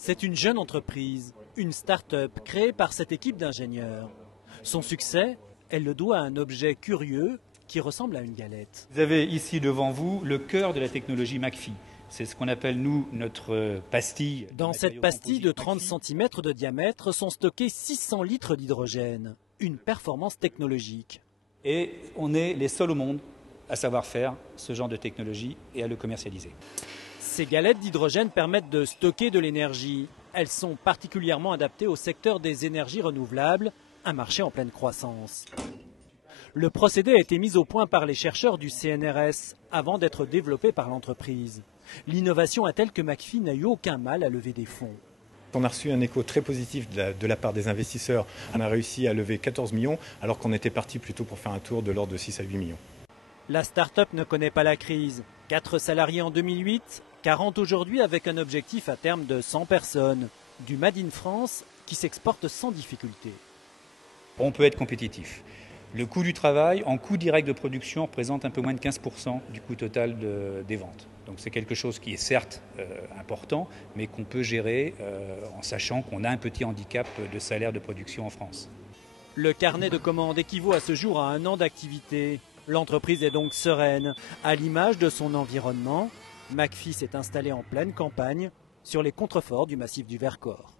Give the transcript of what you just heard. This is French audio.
C'est une jeune entreprise, une start-up créée par cette équipe d'ingénieurs. Son succès, elle le doit à un objet curieux qui ressemble à une galette. Vous avez ici devant vous le cœur de la technologie McPhy. C'est ce qu'on appelle, nous, notre pastille. Dans cette pastille de 30 cm de diamètre sont stockés 600 litres d'hydrogène. Une performance technologique. Et on est les seuls au monde à savoir faire ce genre de technologie et à le commercialiser. Ces galettes d'hydrogène permettent de stocker de l'énergie. Elles sont particulièrement adaptées au secteur des énergies renouvelables, un marché en pleine croissance. Le procédé a été mis au point par les chercheurs du CNRS avant d'être développé par l'entreprise. L'innovation est telle que McPhy n'a eu aucun mal à lever des fonds. On a reçu un écho très positif de la part des investisseurs. On a réussi à lever 14 millions alors qu'on était parti plutôt pour faire un tour de l'ordre de 6 à 8 millions. La start-up ne connaît pas la crise. 4 salariés en 2008, 40 aujourd'hui avec un objectif à terme de 100 personnes. Du Made in France qui s'exporte sans difficulté. On peut être compétitif. Le coût du travail en coût direct de production représente un peu moins de 15% du coût total des ventes. Donc c'est quelque chose qui est certes important, mais qu'on peut gérer en sachant qu'on a un petit handicap de salaire de production en France. Le carnet de commandes équivaut à ce jour à 1 an d'activité. L'entreprise est donc sereine. À l'image de son environnement, McPhy s'est installé en pleine campagne sur les contreforts du massif du Vercors.